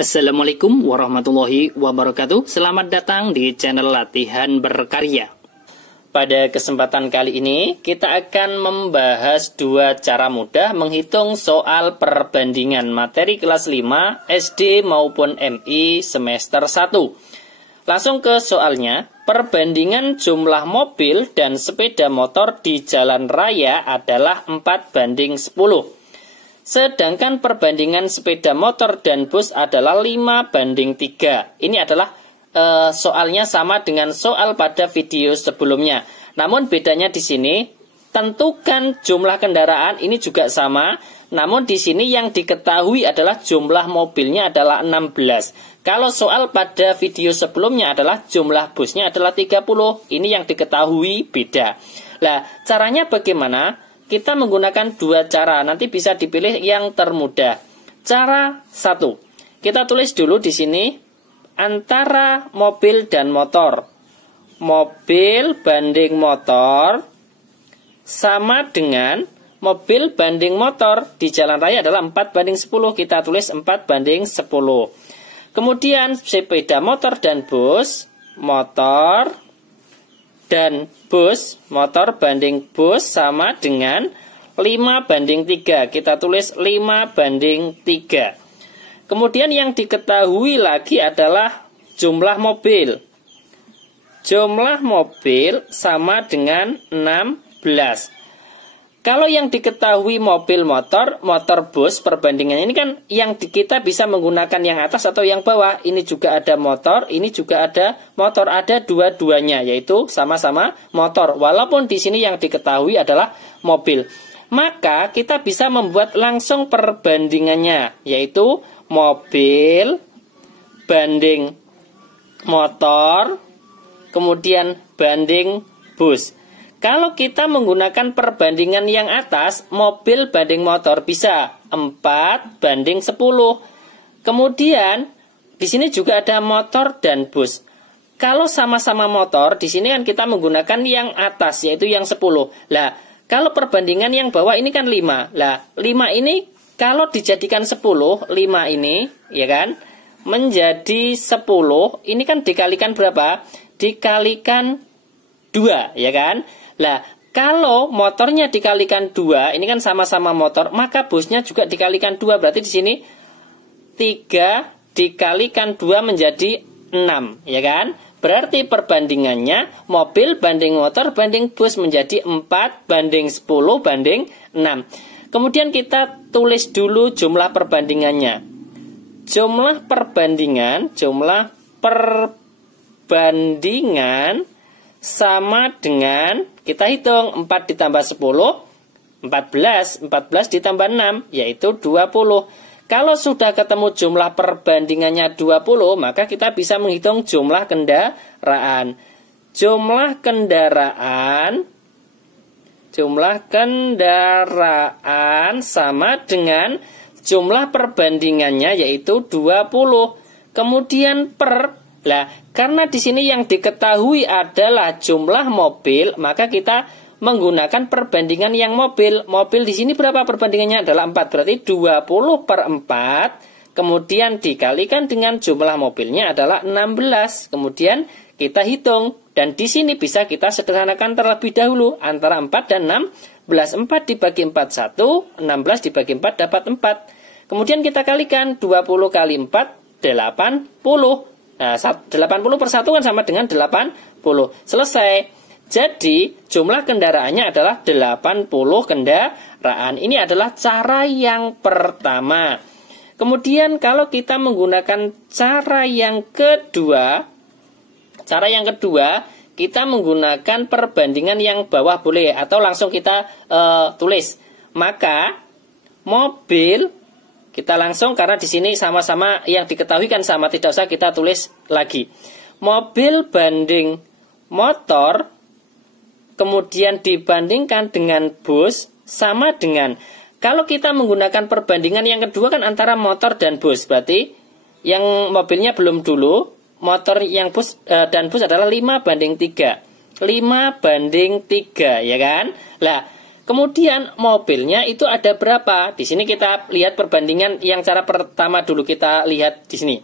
Assalamualaikum warahmatullahi wabarakatuh. Selamat datang di channel Latihan Berkarya. Pada kesempatan kali ini kita akan membahas dua cara mudah menghitung soal perbandingan materi kelas 5 SD maupun MI semester 1. Langsung ke soalnya. Perbandingan jumlah mobil dan sepeda motor di jalan raya adalah 4:10. Sedangkan perbandingan sepeda motor dan bus adalah 5:3. Ini adalah soalnya sama dengan soal pada video sebelumnya. Namun bedanya di sini, tentukan jumlah kendaraan ini juga sama. Namun di sini yang diketahui adalah jumlah mobilnya adalah 16. Kalau soal pada video sebelumnya adalah jumlah busnya adalah 30. Ini yang diketahui beda. Nah, caranya bagaimana? Kita menggunakan dua cara, nanti bisa dipilih yang termudah. Cara 1, kita tulis dulu di sini antara mobil dan motor. Mobil banding motor sama dengan mobil banding motor di jalan raya adalah 4:10. Kita tulis 4:10. Kemudian sepeda motor dan bus, motor dan bus, motor banding bus sama dengan 5:3. Kita tulis 5:3. Kemudian yang diketahui lagi adalah jumlah mobil. Jumlah mobil sama dengan 16. Kalau yang diketahui mobil motor, motor bus, perbandingan ini kan yang kita bisa menggunakan yang atas atau yang bawah. Ini juga ada motor, ini juga ada motor, ada dua-duanya, yaitu sama-sama motor. Walaupun di sini yang diketahui adalah mobil. Maka kita bisa membuat langsung perbandingannya, yaitu mobil banding motor, kemudian banding bus. Kalau kita menggunakan perbandingan yang atas, mobil banding motor bisa 4:10. Kemudian di sini juga ada motor dan bus. Kalau sama-sama motor, di sini kan kita menggunakan yang atas, yaitu yang 10. Lah, kalau perbandingan yang bawah ini kan 5. Lah, 5 ini kalau dijadikan 10, 5 ini, ya kan, menjadi 10, ini kan dikalikan berapa? Dikalikan 2, ya kan? Lah, kalau motornya dikalikan 2, ini kan sama-sama motor, maka busnya juga dikalikan 2. Berarti di sini 3 dikalikan 2 menjadi 6, ya kan? Berarti perbandingannya mobil banding motor banding bus menjadi 4:10:6. Kemudian kita tulis dulu jumlah perbandingannya. Jumlah perbandingan sama dengan, kita hitung 4 ditambah 10, 14. 14 ditambah 6, yaitu 20. Kalau sudah ketemu jumlah perbandingannya 20, maka kita bisa menghitung jumlah kendaraan. Jumlah kendaraan sama dengan jumlah perbandingannya, yaitu 20. Kemudian karena di sini yang diketahui adalah jumlah mobil, maka kita menggunakan perbandingan yang mobil. Mobil di sini berapa perbandingannya? Adalah 4. Berarti 20/4. Kemudian dikalikan dengan jumlah mobilnya adalah 16. Kemudian kita hitung. Dan di sini bisa kita sederhanakan terlebih dahulu. Antara 4 dan 16. 4 dibagi 4, 1. 16 dibagi 4 dapat 4. Kemudian kita kalikan 20 kali 4, 80. Nah, 80 per 1 kan sama dengan 80. Selesai. Jadi, jumlah kendaraannya adalah 80 kendaraan. Ini adalah cara yang pertama. Kemudian, kalau kita menggunakan cara yang kedua, kita menggunakan perbandingan yang bawah boleh, atau langsung kita tulis. Maka, mobil kita langsung, karena di sini sama-sama yang diketahui kan sama, tidak usah kita tulis lagi. Mobil banding motor, kemudian dibandingkan dengan bus, sama dengan, kalau kita menggunakan perbandingan yang kedua kan antara motor dan bus. Berarti yang mobilnya belum dulu, motor yang bus dan bus adalah 5:3. 5:3, ya kan? Lah, Kemudian mobilnya itu ada berapa? Di sini kita lihat perbandingan yang cara pertama dulu, kita lihat di sini.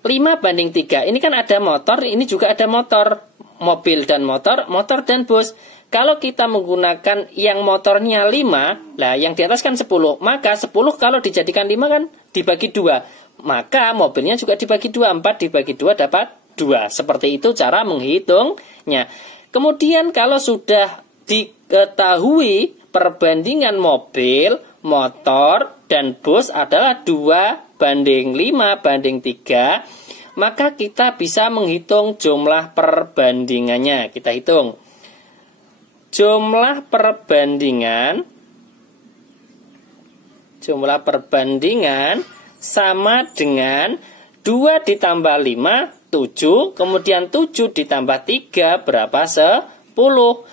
5:3. Ini kan ada motor, ini juga ada motor. Mobil dan motor, motor dan bus. Kalau kita menggunakan yang motornya 5, lah yang di atas kan 10. Maka 10 kalau dijadikan 5 kan dibagi 2. Maka mobilnya juga dibagi 2. 4 dibagi 2 dapat 2. Seperti itu cara menghitungnya. Kemudian kalau sudah diketahui perbandingan mobil, motor, dan bus adalah 2:5:3, maka kita bisa menghitung jumlah perbandingannya. Kita hitung. Jumlah perbandingan sama dengan 2 ditambah 5, 7. Kemudian 7 ditambah 3 berapa? 10.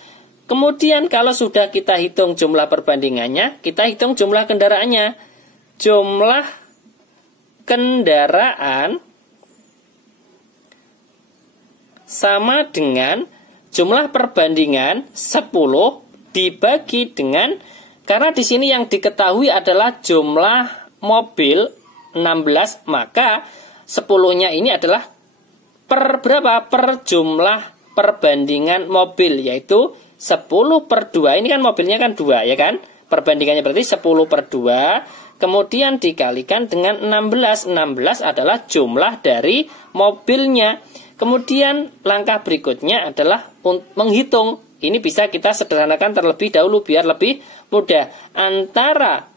Kemudian kalau sudah kita hitung jumlah perbandingannya, kita hitung jumlah kendaraannya. Jumlah kendaraan sama dengan jumlah perbandingan 10 dibagi dengan, karena di sini yang diketahui adalah jumlah mobil 16, maka 10-nya ini adalah per berapa? Per jumlah perbandingan mobil, yaitu 10/2. Ini kan mobilnya kan 2 ya kan? Perbandingannya berarti 10/2. Kemudian dikalikan dengan 16. 16 adalah jumlah dari mobilnya. Kemudian langkah berikutnya adalah menghitung. Ini bisa kita sederhanakan terlebih dahulu biar lebih mudah. Antara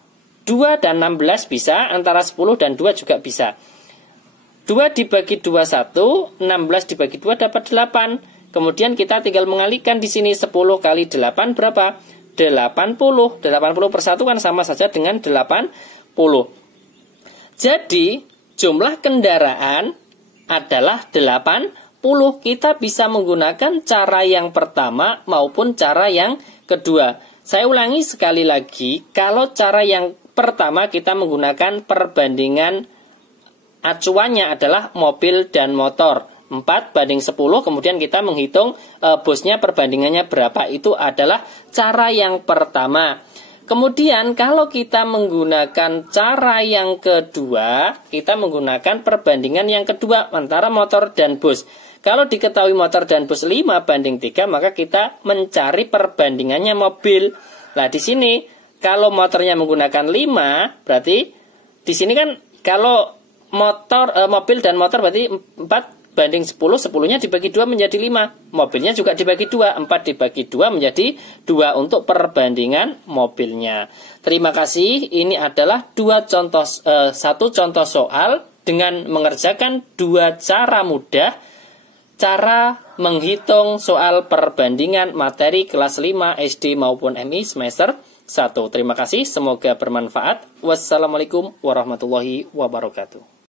2 dan 16 bisa, antara 10 dan 2 juga bisa. 2 dibagi 2 1, 16 dibagi 2 dapat 8. Kemudian kita tinggal mengalihkan di sini 10 kali 8 berapa? 80. 80 per 1 kan sama saja dengan 80. Jadi jumlah kendaraan adalah 80. Kita bisa menggunakan cara yang pertama maupun cara yang kedua. Saya ulangi sekali lagi, kalau cara yang pertama kita menggunakan perbandingan acuannya adalah mobil dan motor. 4:10, kemudian kita menghitung busnya perbandingannya berapa. Itu adalah cara yang pertama. Kemudian kalau kita menggunakan cara yang kedua, kita menggunakan perbandingan yang kedua antara motor dan bus. Kalau diketahui motor dan bus 5:3, maka kita mencari perbandingannya mobil. Nah, di sini kalau motornya menggunakan 5, berarti di sini kan kalau mobil dan motor berarti 4:10, 10-nya dibagi 2 menjadi 5. Mobilnya juga dibagi 2, 4 dibagi 2 menjadi 2 untuk perbandingan mobilnya. Terima kasih, ini adalah satu contoh soal dengan mengerjakan 2 cara mudah, cara menghitung soal perbandingan materi kelas 5 SD maupun MI semester 1. Terima kasih, semoga bermanfaat. Wassalamualaikum warahmatullahi wabarakatuh.